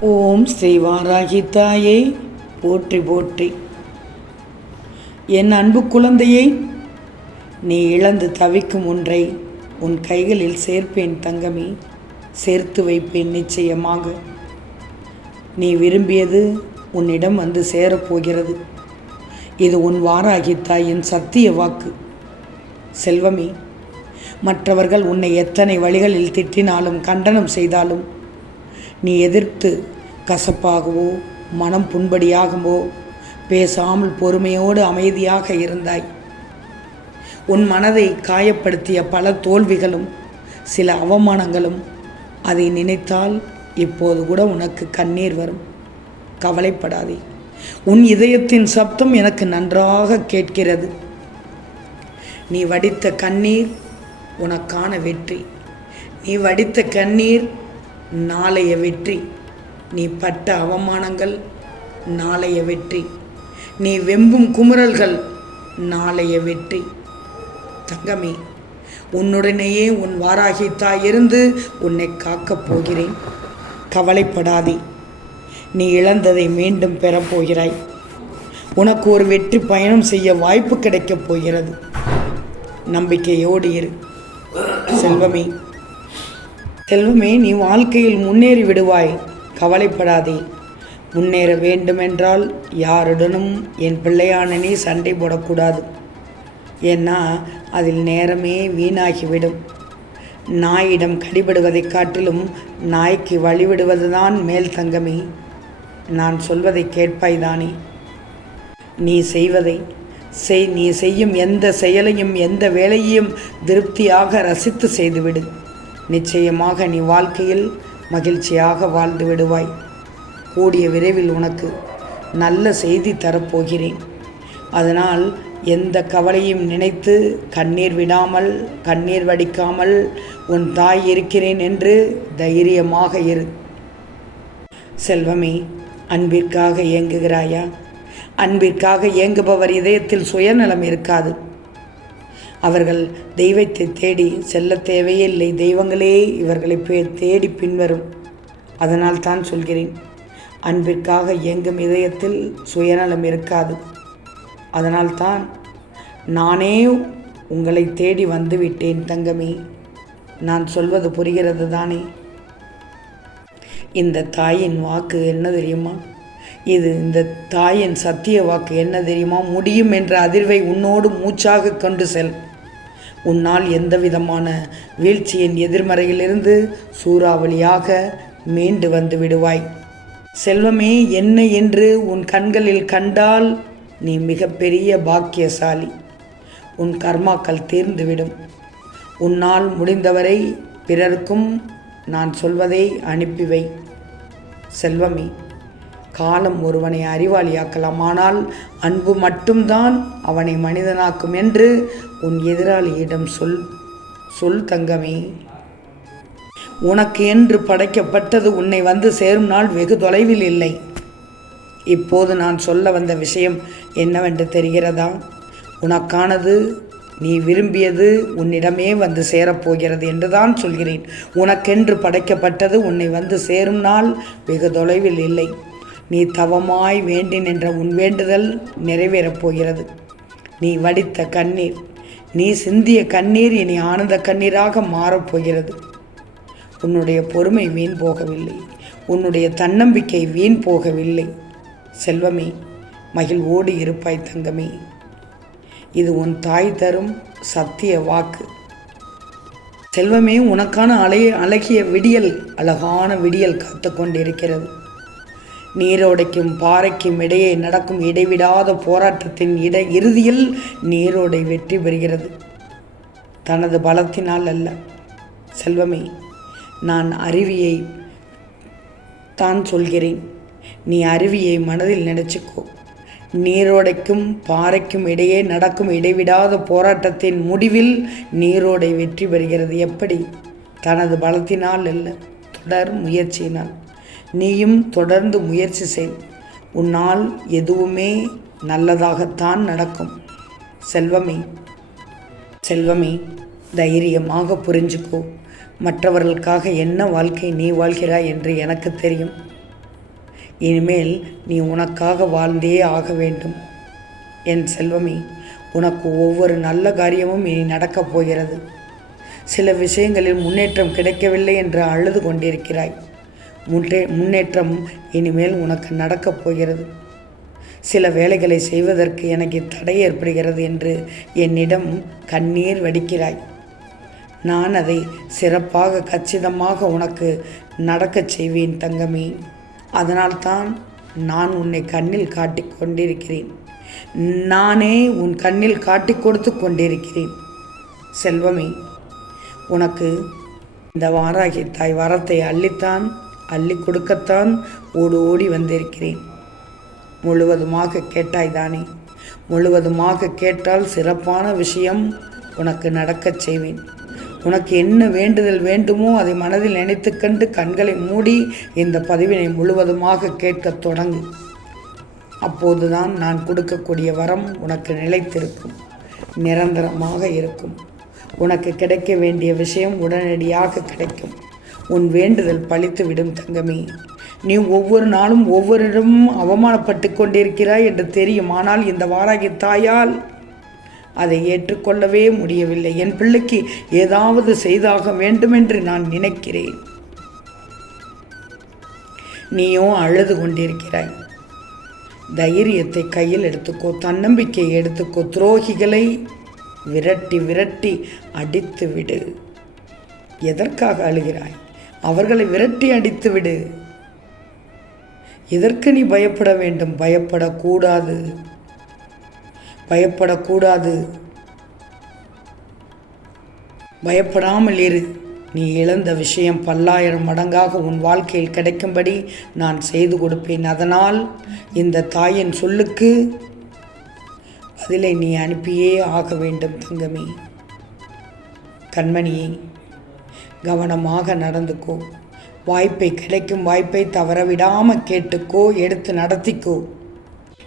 ஓம் ஸ்ரீ வாராகி தாயே. போற்றி போற்றி. என் அன்பு குழந்தையை நீ இழந்து தவிக்கும் ஒன்றை உன் கைகளில் சேர்ப்பேன் தங்கமே. சேர்த்து வைப்பேன் நிச்சயமாக. நீ விரும்பியது உன்னிடம் வந்து சேரப்போகிறது இது உன் வாராகி தாயின் சத்திய வாக்கு. செல்வமே மற்றவர்கள் உன்னை எத்தனை வழிகளில் திட்டினாலும் கண்டனம் செய்தாலும் நீ எதிர்த்து கசப்பாகவோ மனம் புண்படியாகவோ பேசாமல் பொறுமையோடு அமைதியாக இருந்தாய். உன் மனதை காயப்படுத்திய பல தோல்விகளும் சில அவமானங்களும் அதை நினைத்தால் இப்போது கூட உனக்கு கண்ணீர் வரும். கவலைப்படாதே. உன் இதயத்தின் சப்தம் எனக்கு நன்றாக கேட்கிறது. நீ வடித்த கண்ணீர் உனக்கான வெற்றி. நீ வடித்த கண்ணீர் நாளைய வெற்றி. நீ பட்ட அவமானங்கள் நாளைய வெற்றி. நீ வெம்பும் குமுறல்கள் நாளைய வெற்றி. தங்கமே உன்னுடனேயே உன் வாராகி தாய் இருந்து உன்னை காக்கப் போகிறேன். கவலைப்படாதே நீ இழந்ததை மீண்டும் பெறப்போகிறாய் உனக்கு ஒரு வெற்றி பயணம் செய்ய வாய்ப்பு கிடைக்கப் போகிறது. நம்பிக்கையோடு இரு. செல்வமே செல்வமே நீ வாழ்க்கையில் முன்னேறி விடுவாய். கவலைப்படாதே. முன்னேற வேண்டுமென்றால் யாருடனும் என் பிள்ளையான நீ சண்டை போடக்கூடாது. ஏன்னா அதில் நேரமே வீணாகிவிடும். நாயிடம் கடிபடுவதைக் காட்டிலும் நாய்க்கு வழிவிடுவதுதான் மேல் தங்கமே. நான் சொல்வதை கேட்பாய் தானே. நீ செய்வதை. செய் நீ செய்யும் எந்த செயலையும் எந்த வேலையையும் திருப்தியாக ரசித்து செய்துவிடு. நிச்சயமாக நீ வாழ்க்கையில் மகிழ்ச்சியாக வாழ்ந்து விடுவாய். கூடிய விரைவில் உனக்கு நல்ல செய்தி தரப்போகிறேன். அதனால் எந்த கவலையும் நினைத்து கண்ணீர் விடாமல் கண்ணீர் வடிக்காமல் உன் தாய் இருக்கிறேன் என்று தைரியமாக இரு. செல்வமே அன்பிற்காக இயங்குகிறாயா அன்பிற்காக இயங்குபவர் இதயத்தில் சுயநலம் இருக்காது. அவர்கள் தெய்வத்தை தேடி செல்ல தேவையில்லை. தெய்வங்களே இவர்களை தேடி பின்வரும். அதனால் தான் சொல்கிறேன் அன்பிற்காக இயங்கும் இதயத்தில் சுயநலம் இருக்காது. அதனால் தான் நானே உங்களை தேடி வந்துவிட்டேன் தங்கமே. நான் சொல்வது புரிகிறது தானே? இந்த தாயின் வாக்கு என்ன தெரியுமா? இது இந்த தாயின் சத்திய வாக்கு என்ன தெரியுமா? முடியும் என்ற அதிர்வை உன்னோடு மூச்சாக கொண்டு செல். உன்னால் எந்த விதமான வீழ்ச்சியின் எதிர்மறையிலிருந்து சூறாவளியாக மீண்டு வந்து விடுவாய். செல்வமே என்ன என்று உன் கண்களில் கண்டால் நீ மிகப்பெரிய பாக்கியசாலி. உன் கர்மாக்கள் தீர்ந்துவிடும். உன்னால் முடிந்தவரை பிறருக்கும் நான் சொல்வதை அனுப்பிவை. செல்வமே காலம் ஒருவனை அறிவாளியாக்கலாம். ஆனால் அன்பு மட்டும்தான் அவனை மனிதனாக்கும் என்று உன் எதிராளியிடம் சொல் சொல் தங்கமே. உனக்கு என்று படைக்கப்பட்டது உன்னை வந்து சேரும் நாள் வெகு தொலைவில் இல்லை. இப்போது நான் சொல்ல வந்த விஷயம் என்னவென்று தெரிகிறதா? உனக்கானது நீ விரும்பியது உன்னிடமே வந்து சேரப்போகிறது என்றுதான் சொல்கிறேன். உனக்கென்று படைக்கப்பட்டது உன்னை வந்து சேரும் நாள் வெகு தொலைவில் இல்லை. நீ தவமாய் வேண்டி நின்ற உன் வேண்டுதல் நிறைவேறப் போகிறது. நீ வடித்த கண்ணீர் நீ சிந்திய கண்ணீர் இனி ஆனந்த கண்ணீராக மாறப்போகிறது உன்னுடைய பொறுமை வீண் போகவில்லை உன்னுடைய தன்னம்பிக்கை வீண் போகவில்லை. செல்வமே மகிழ்வோடு இருப்பாய் தங்கமே. இது உன் தாய் தரும் சத்திய வாக்கு. செல்வமே உனக்கான அலைய அழகிய விடியல் அழகான விடியல் காத்து கொண்டிருக்கிறது. நீரோடைக்கும் பாறைக்கும் இடையே நடக்கும் இடைவிடாத போராட்டத்தின் இட இறுதியில் நீரோடை வெற்றி பெறுகிறது. தனது பலத்தினால் அல்ல. செல்வமே நான் அருவியை தான் சொல்கிறேன். நீ அருவியை மனதில் நினைச்சுக்கோ. நீரோடைக்கும் பாறைக்கும் இடையே நடக்கும் இடைவிடாத போராட்டத்தின் முடிவில் நீரோடை வெற்றி பெறுகிறது. எப்படி? தனது பலத்தினால் அல்ல. தொடர் முயற்சியினால். நீயும் தொடர்ந்து முயற்சி செய். உன்னால் எதுவுமே நல்லதாகத்தான் நடக்கும். செல்வமே செல்வமே தைரியமாக புரிஞ்சுக்கோ. மற்றவர்களுக்காக என்ன வாழ்க்கை நீ வாழ்கிறாய் என்று எனக்கு தெரியும். இனிமேல் நீ உனக்காக வாழ்ந்தே ஆக வேண்டும். என் செல்வமே உனக்கு ஒவ்வொரு நல்ல காரியமும் இனி நடக்கப் போகிறது. சில விஷயங்களில் முன்னேற்றம் கிடைக்கவில்லை என்று அழுது கொண்டிருக்கிறாய். முன்னே முன்னேற்றம் இனிமேல் உனக்கு நடக்கப் போகிறது. சில வேலைகளை செய்வதற்கு எனக்கு தடை ஏற்படுகிறது என்று என்னிடம் கண்ணீர் வடிக்கிறாய். நான் அதை சிறப்பாக கச்சிதமாக உனக்கு நடக்கச் செய்வேன் தங்கமே. அதனால்தான் நான் உன்னை கண்ணில் காட்டிக் கொண்டிருக்கிறேன். நானே உன் கண்ணில் காட்டிக் கொடுத்து கொண்டிருக்கிறேன். செல்வமே உனக்கு இந்த வாராகி தாய் வரத்தை அள்ளித்தான் அள்ளி கொடுக்கத்தான் ஓடு ஓடி வந்திருக்கிறேன். முழுவதுமாக கேட்டாய் தானே? முழுவதுமாக கேட்டால் சிறப்பான விஷயம் உனக்கு நடக்கச் செய்வேன். உனக்கு என்ன வேண்டுதல் வேண்டுமோ அதை மனதில் நினைத்து கண்டு கண்களை மூடி இந்த பதிவினை முழுவதுமாக கேட்கத் தொடங்கு. அப்போதுதான் நான் கொடுக்கக்கூடிய வரம் உனக்கு நிலைத்திருக்கும். நிரந்தரமாக இருக்கும். உனக்கு கிடைக்க வேண்டிய விஷயம் உடனடியாக கிடைக்கும். உன் வேண்டுதல் பழித்துவிடும் தங்கமே. நீ ஒவ்வொரு நாளும் ஒவ்வொருடமும் அவமானப்பட்டு கொண்டிருக்கிறாய் என்று தெரியும். ஆனால் இந்த வாராகி தாயால் அதை ஏற்றுக்கொள்ளவே முடியவில்லை. என் பிள்ளைக்கு ஏதாவது செய்தாக வேண்டுமென்று நான் நினைக்கிறேன். நீயோ அழுது கொண்டிருக்கிறாய். தைரியத்தை கையில் எடுத்துக்கோ. தன்னம்பிக்கையை எடுத்துக்கோ. துரோகிகளை விரட்டி விரட்டி அடித்து விடு எதற்காக அழுகிறாய்? அவர்களை விரட்டி அடித்து விடு. எதற்கு நீ பயப்பட வேண்டும்? பயப்படக்கூடாது. பயப்படக்கூடாது. பயப்படாமல் இரு. நீ இழந்த விஷயம் பல்லாயிரம் மடங்காக உன் வாழ்க்கையில் கிடைக்கும்படி நான் செய்து கொடுப்பேன். அதனால் இந்த தாயின் சொல்லுக்கு பதிலை நீ அனுப்பியே ஆக வேண்டும் தங்கமே. கண்மணியே கவனமாக நடந்துக்கோ. வாய்ப்பை கிடைக்கும் வாய்ப்பை தவற விடாமல் கேட்டுக்கோ எடுத்து நடத்திக்கோ.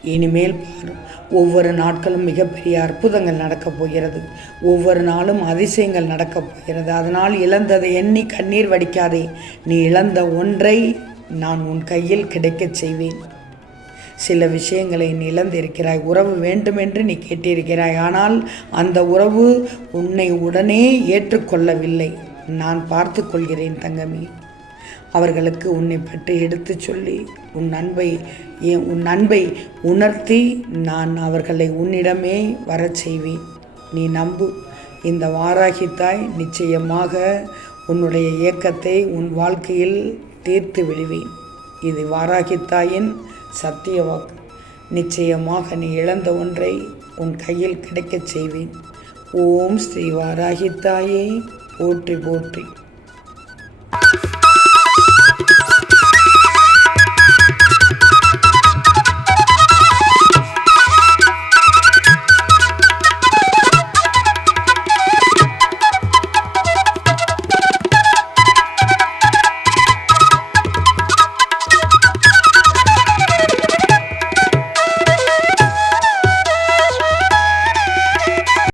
இனிமேல் பாரு ஒவ்வொரு நாட்களும் மிகப்பெரிய அற்புதங்கள் நடக்கப் போகிறது. ஒவ்வொரு நாளும் அதிசயங்கள் நடக்கப் போகிறது. அதனால் இழந்ததை எண்ணி கண்ணீர் வடிக்காதே. நீ இழந்த ஒன்றை நான் உன் கையில் கிடைக்கச் செய்வேன். சில விஷயங்களை நீ இழந்திருக்கிறாய். உறவு வேண்டுமென்று நீ கேட்டிருக்கிறாய். ஆனால் அந்த உறவு உன்னை உடனே ஏற்றுக்கொள்ளவில்லை. நான் பார்த்து கொள்கிறேன் தங்கமே. அவர்களுக்கு உன்னை பற்றி எடுத்துச் சொல்லி உன் அன்பை உன் அன்பை உணர்த்தி நான் அவர்களை உன்னிடமே வரச் செய்வேன். நீ நம்பு. இந்த வாராகித்தாய் நிச்சயமாக உன்னுடைய இயக்கத்தை உன் வாழ்க்கையில் தீர்த்து விடுவேன். இது வாராகித்தாயின் சத்திய வாக்கு. நிச்சயமாக நீ இழந்த ஒன்றை உன் கையில் கிடைக்கச் செய்வேன். ஓம் ஸ்ரீ வாராகித்தாயே. போற்றி போற்றி